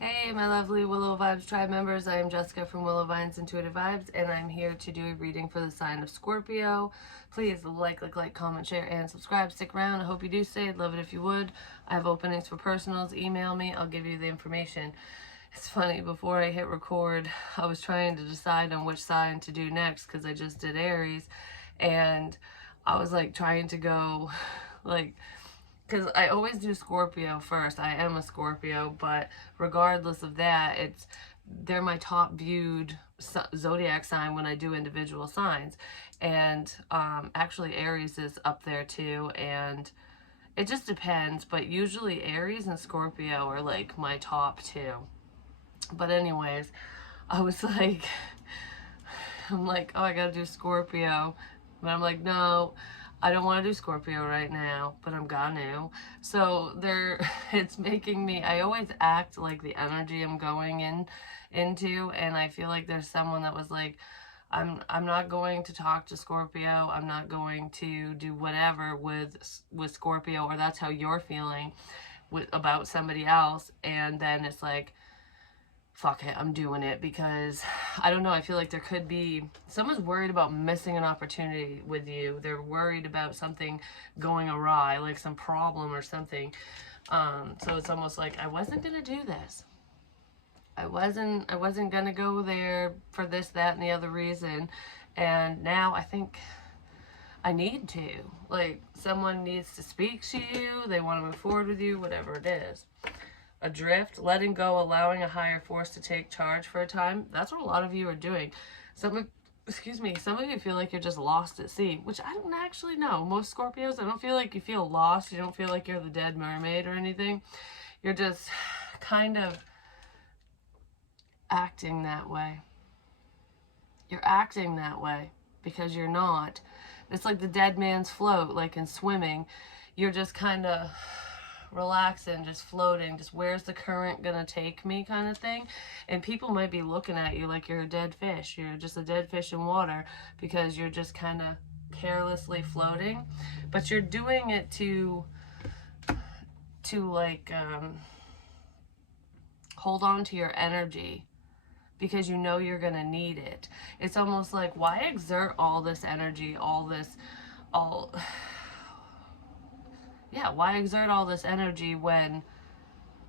Hey, my lovely Willow Vibes tribe members. I am Jessica from Willow Vines Intuitive Vibes, and I'm here to do a reading for the sign of Scorpio. Please like, comment, share, and subscribe. Stick around. I hope you do stay. I'd love it if you would. I have openings for personals. Email me. I'll give you the information. It's funny, before I hit record, I was trying to decide on which sign to do next because I just did Aries, and I was like trying to go like, because I always do Scorpio first. I am a Scorpio, but regardless of that, they're my top viewed zodiac sign when I do individual signs. And actually Aries is up there too, and it just depends, but usually Aries and Scorpio are like my top two. But anyways, I was like, I'm like, oh, I gotta do Scorpio. But I'm like, no, I don't want to do Scorpio right now, but I'm gonna. So it's making me, I always act like the energy I'm going into, and I feel like there's someone that was like, I'm not going to talk to Scorpio. I'm not going to do whatever with Scorpio, or that's how you're feeling about somebody else. And then it's like, fuck it, I'm doing it, because I don't know, I feel like there could be someone's worried about missing an opportunity with you. They're worried about something going awry, like some problem or something. So it's almost like I wasn't gonna do this. I wasn't gonna go there for this, that, and the other reason. And now I think I need to. Like, someone needs to speak to you, they want to move forward with you, whatever it is. Adrift, letting go, allowing a higher force to take charge for a time. That's what a lot of you are doing. Some of you feel like you're just lost at sea, which I don't actually know. Most Scorpios, I don't feel like you feel lost. You don't feel like you're the dead mermaid or anything. You're just kind of acting that way. You're acting that way because you're not. It's like the dead man's float, like in swimming. You're just kind of relaxing, just floating, just where's the current gonna take me kind of thing. And people might be looking at you like you're a dead fish. You're just a dead fish in water because you're just kind of carelessly floating. But you're doing it to like hold on to your energy because you know you're gonna need it. It's almost like, why exert all this energy, all yeah, why exert all this energy when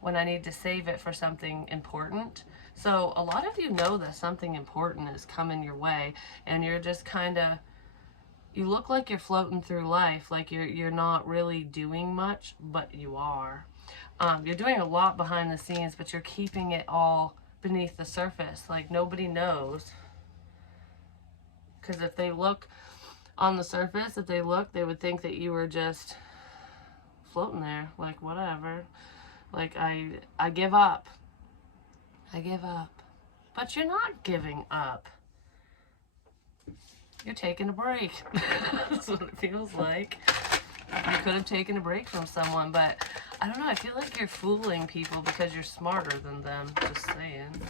I need to save it for something important? So a lot of you know that something important is coming your way, and you're just kind of, you look like you're floating through life, like you're not really doing much, but you are. You're doing a lot behind the scenes, but you're keeping it all beneath the surface. Like, nobody knows. Because if they look on the surface, they would think that you were just floating there, like, whatever. Like, I give up. I give up. But you're not giving up. You're taking a break. That's what it feels like. You could have taken a break from someone, but I don't know. I feel like you're fooling people because you're smarter than them. Just saying.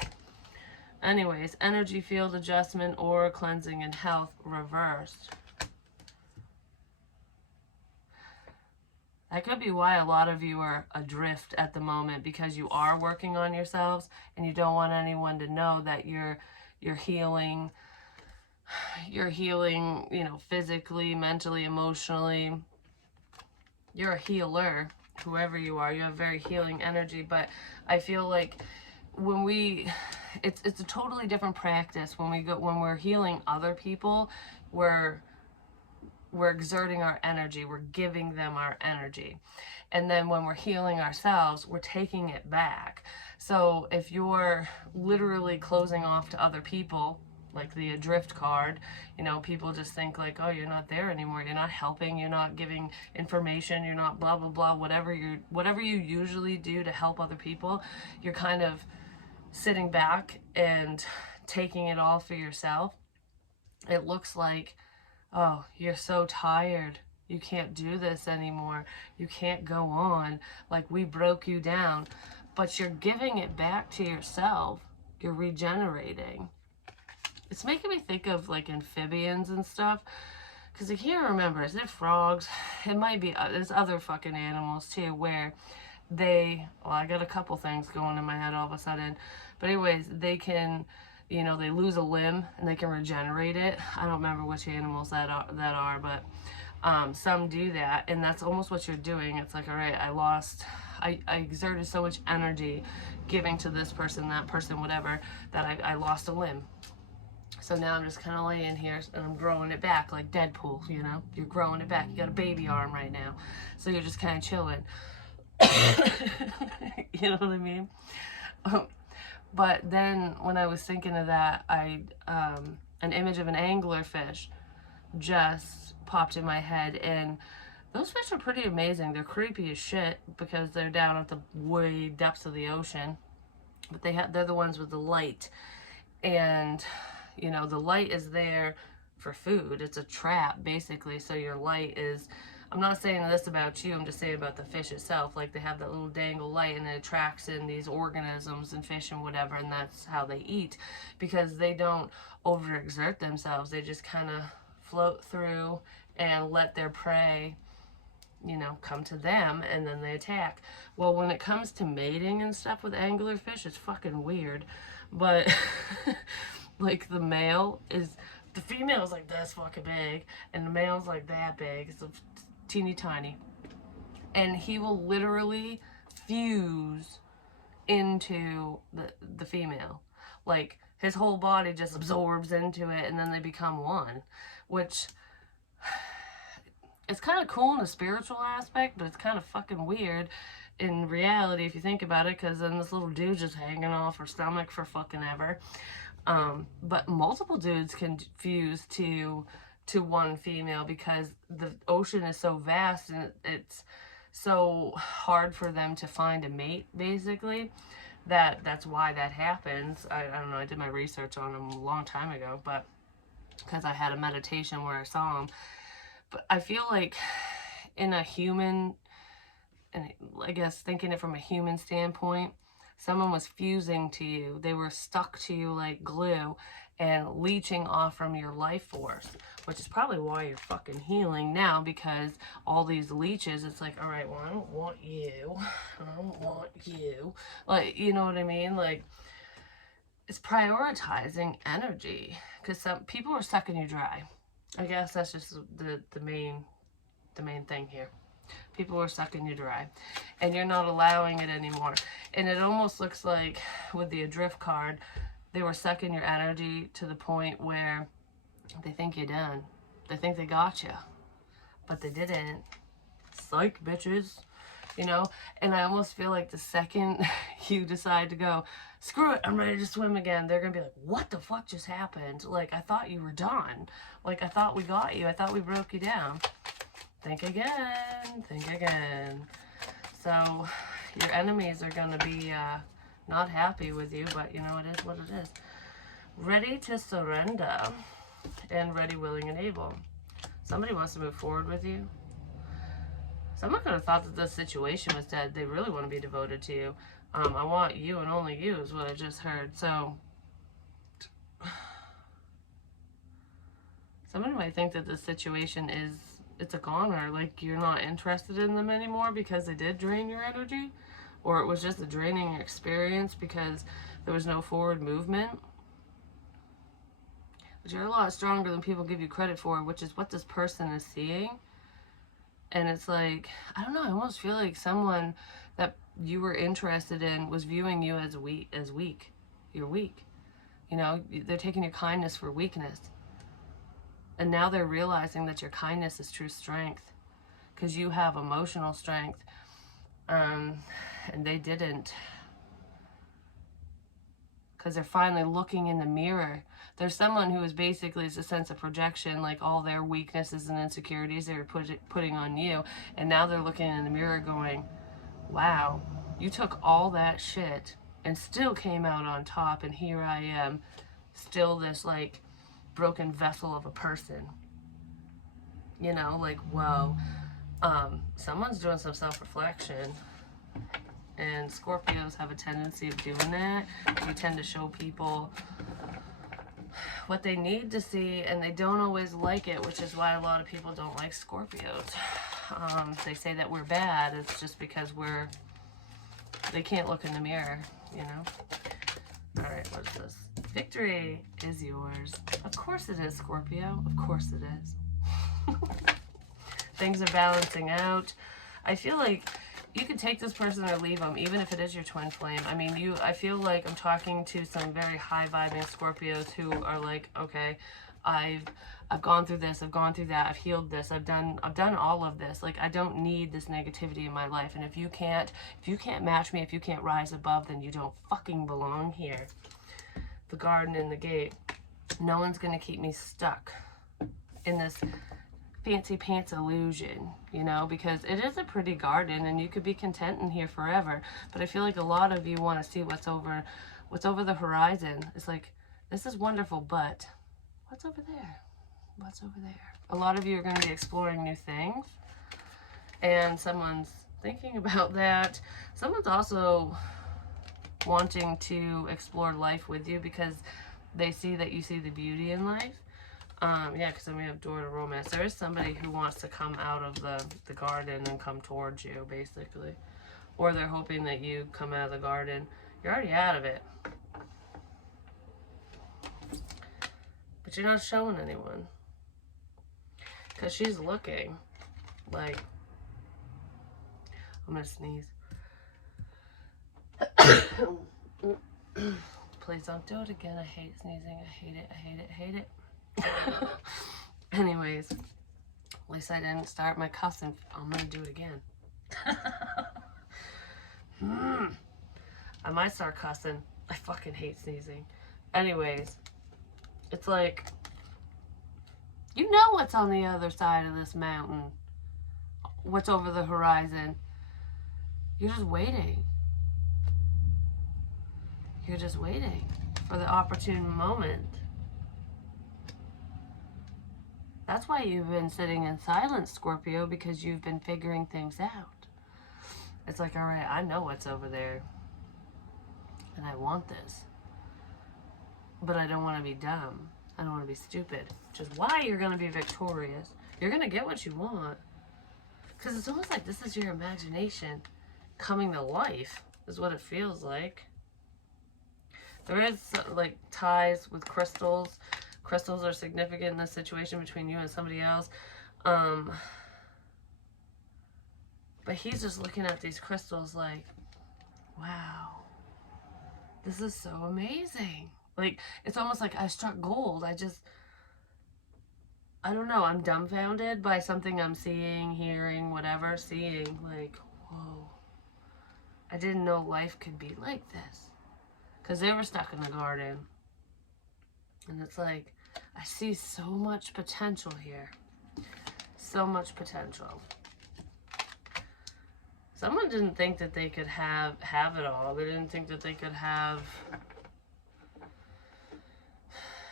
Anyways, energy field adjustment, aura cleansing, and health reversed. That could be why a lot of you are adrift at the moment, because you are working on yourselves and you don't want anyone to know that you're healing. You're healing, you know, physically, mentally, emotionally. You're a healer, whoever you are. You have very healing energy, but I feel like when it's a totally different practice when we're healing other people. We're exerting our energy, we're giving them our energy. And then when we're healing ourselves, we're taking it back. So if you're literally closing off to other people, like the adrift card, you know, people just think like, oh, you're not there anymore, you're not helping, you're not giving information, you're not blah blah blah, whatever you usually do to help other people, you're kind of sitting back and taking it all for yourself. It looks like, oh, you're so tired, you can't do this anymore, you can't go on, like we broke you down. But you're giving it back to yourself. You're regenerating. It's making me think of like amphibians and stuff, because I can't remember, is it frogs? It might be, there's other fucking animals too, where well, I got a couple things going in my head all of a sudden. But anyways, they can, you know, they lose a limb and they can regenerate it. I don't remember which animals that are, but some do that, and that's almost what you're doing. It's like, all right, I exerted so much energy giving to this person, that person, whatever, that I lost a limb. So now I'm just kind of laying here and I'm growing it back like Deadpool, you know? You're growing it back. You got a baby arm right now. So you're just kind of chilling. You know what I mean? But then when I was thinking of that, an image of an anglerfish just popped in my head, and those fish are pretty amazing. They're creepy as shit because they're down at the way depths of the ocean, but they're the ones with the light, and you know, the light is there for food. It's a trap basically. So your light is, I'm not saying this about you, I'm just saying about the fish itself. Like they have that little dangle light and it attracts in these organisms and fish and whatever, and that's how they eat, because they don't overexert themselves. They just kind of float through and let their prey, you know, come to them, and then they attack. Well, when it comes to mating and stuff with anglerfish, it's fucking weird. But like the female is like this fucking big, and the male's like that big. It's teeny tiny. And he will literally fuse into the female. Like his whole body just absorbs into it, and then they become one, which it's kind of cool in the spiritual aspect, but it's kind of fucking weird in reality if you think about it, because then this little dude just hanging off her stomach for fucking ever. But multiple dudes can fuse to one female because the ocean is so vast and it's so hard for them to find a mate, basically. That's why that happens. I don't know, I did my research on them a long time ago, but because I had a meditation where I saw them. But I feel like in a human, and I guess thinking it from a human standpoint, someone was fusing to you. They were stuck to you like glue and leeching off from your life force, which is probably why you're fucking healing now, because all these leeches, it's like, all right, well, I don't want you. I don't want you. Like, you know what I mean? Like, it's prioritizing energy, because some people are sucking you dry. I guess that's just the main thing here. People are sucking you dry, and you're not allowing it anymore. And it almost looks like with the adrift card, they were sucking your energy to the point where they think you're done. They think they got you, but they didn't. Psych, bitches. You know? And I almost feel like the second you decide to go, screw it, I'm ready to swim again, they're gonna be like, what the fuck just happened? Like, I thought you were done. Like, I thought we got you. I thought we broke you down. Think again. Think again. So, your enemies are gonna be not happy with you, but you know, it is what it is. Ready to surrender and ready, willing, and able. Somebody wants to move forward with you. Someone could have thought that this situation was dead. They really want to be devoted to you. I want you and only you is what I just heard. So, somebody might think that this situation it's a goner. Like, you're not interested in them anymore because they did drain your energy. Or it was just a draining experience because there was no forward movement. But you're a lot stronger than people give you credit for, which is what this person is seeing. And it's like, I don't know, I almost feel like someone that you were interested in was viewing you as weak. You're weak. You know, they're taking your kindness for weakness. And now they're realizing that your kindness is true strength. Because you have emotional strength. And they didn't. Because they're finally looking in the mirror. There's someone who is basically, it's a sense of projection, like all their weaknesses and insecurities they were putting on you. And now they're looking in the mirror going, wow, you took all that shit and still came out on top, and here I am, still this like broken vessel of a person. You know, like, whoa. Someone's doing some self-reflection. And Scorpios have a tendency of doing that. You tend to show people what they need to see, and they don't always like it, which is why a lot of people don't like Scorpios. They say that we're bad. It's just because we're They can't look in the mirror, you know? All right, what's this? Victory is yours. Of course it is, Scorpio. Of course it is. Things are balancing out. I feel like you can take this person or leave them, even if it is your twin flame. I mean, I feel like I'm talking to some very high vibing Scorpios who are like, okay, I've gone through this, I've gone through that, I've healed this, I've done all of this. Like, I don't need this negativity in my life. And if you can't match me, if you can't rise above, then you don't fucking belong here. The garden and the gate. No one's gonna keep me stuck in this fancy pants illusion, you know, because it is a pretty garden and you could be content in here forever. But I feel like a lot of you want to see what's over the horizon. It's like, this is wonderful, but what's over there? What's over there? A lot of you are going to be exploring new things, and someone's thinking about that. Someone's also wanting to explore life with you because they see that you see the beauty in life. Yeah, because then we have door to romance. There is somebody who wants to come out of the garden and come towards you, basically. Or they're hoping that you come out of the garden. You're already out of it. But you're not showing anyone. Because she's looking. Like, I'm going to sneeze. Please don't do it again. I hate sneezing. I hate it. I hate it. I hate it. Anyways, at least I didn't start my cussing. I'm gonna do it again. I might start cussing. I fucking hate sneezing. Anyways, it's like, you know what's on the other side of this mountain, what's over the horizon. You're just waiting. You're just waiting for the opportune moment. That's why you've been sitting in silence, Scorpio, because you've been figuring things out. It's like, all right, I know what's over there, and I want this, but I don't want to be dumb. I don't want to be stupid, which is why you're going to be victorious. You're going to get what you want, because it's almost like this is your imagination coming to life, is what it feels like. There is, like, ties with crystals. Crystals are significant in this situation between you and somebody else. But he's just looking at these crystals like, wow, this is so amazing. Like, it's almost like I struck gold. I don't know. I'm dumbfounded by something I'm seeing, hearing, whatever, seeing. Like, whoa. I didn't know life could be like this. Because they were stuck in the garden. And it's like, I see so much potential here. So much potential. Someone didn't think that they could have it all. They didn't think that they could have...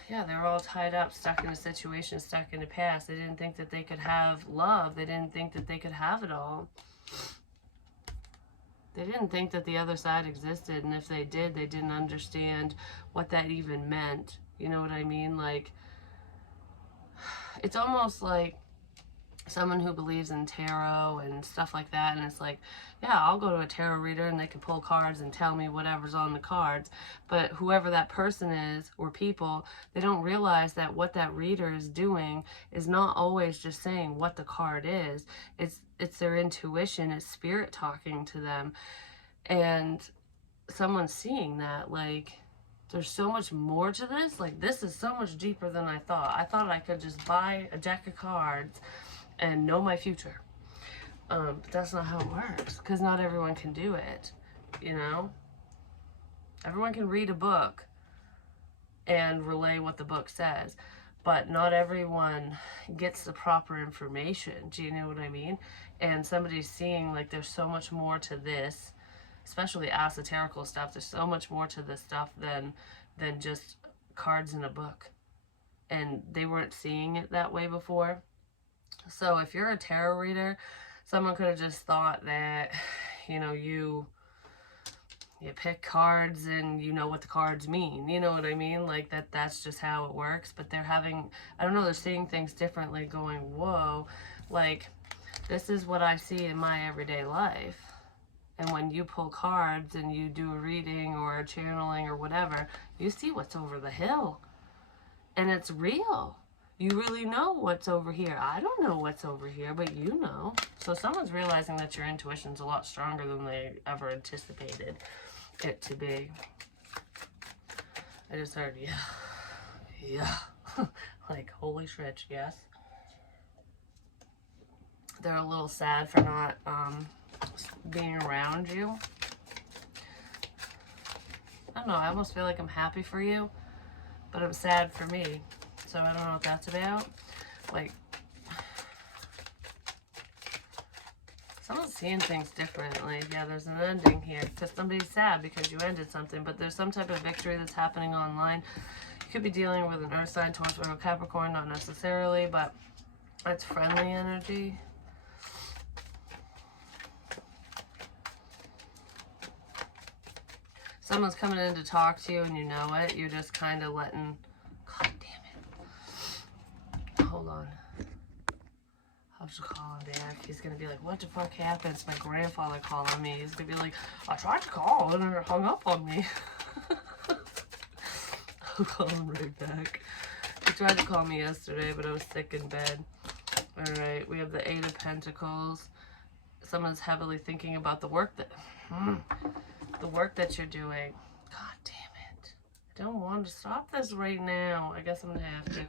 Yeah, they were all tied up, stuck in a situation, stuck in the past. They didn't think that they could have love. They didn't think that they could have it all. They didn't think that the other side existed. And if they did, they didn't understand what that even meant. You know what I mean? Like, it's almost like someone who believes in tarot and stuff like that, and it's like, yeah, I'll go to a tarot reader and they can pull cards and tell me whatever's on the cards, but whoever that person is or people, they don't realize that what that reader is doing is not always just saying what the card is. It's their intuition, it's spirit talking to them, and someone's seeing that, like, there's so much more to this. Like, this is so much deeper than I thought. I thought I could just buy a deck of cards and know my future. But that's not how it works, because not everyone can do it, you know? Everyone can read a book and relay what the book says, but not everyone gets the proper information. Do you know what I mean? And somebody's seeing, like, there's so much more to this, especially esoterical stuff. There's so much more to this stuff than just cards in a book. And they weren't seeing it that way before. So if you're a tarot reader, someone could have just thought that, you know, you pick cards and you know what the cards mean. You know what I mean? Like, that's just how it works. But they're having, I don't know, they're seeing things differently, going, whoa, like, this is what I see in my everyday life. And when you pull cards and you do a reading or a channeling or whatever, you see what's over the hill. And it's real. You really know what's over here. I don't know what's over here, but you know. So someone's realizing that your intuition's a lot stronger than they ever anticipated it to be. I just heard, yeah. Like, holy shit, yes. They're a little sad for not being around you. I don't know, I almost feel like I'm happy for you, but I'm sad for me. So I don't know what that's about. Like, someone's seeing things differently. Yeah, there's an ending here. Because somebody's sad because you ended something. But there's some type of victory that's happening online. You could be dealing with an earth sign, Taurus, Virgo, Capricorn. Not necessarily, but it's friendly energy. Someone's coming in to talk to you and you know it. You're just kind of letting... God damn it. Hold on. I'll just call him back. He's going to be like, what the fuck happened? It's my grandfather calling me. He's going to be like, I tried to call and it hung up on me. I'll call him right back. He tried to call me yesterday, but I was sick in bed. Alright, we have the Eight of Pentacles. Someone's heavily thinking about the work that... the work that you're doing. God damn it. I don't want to stop this right now. I guess I'm going to have to.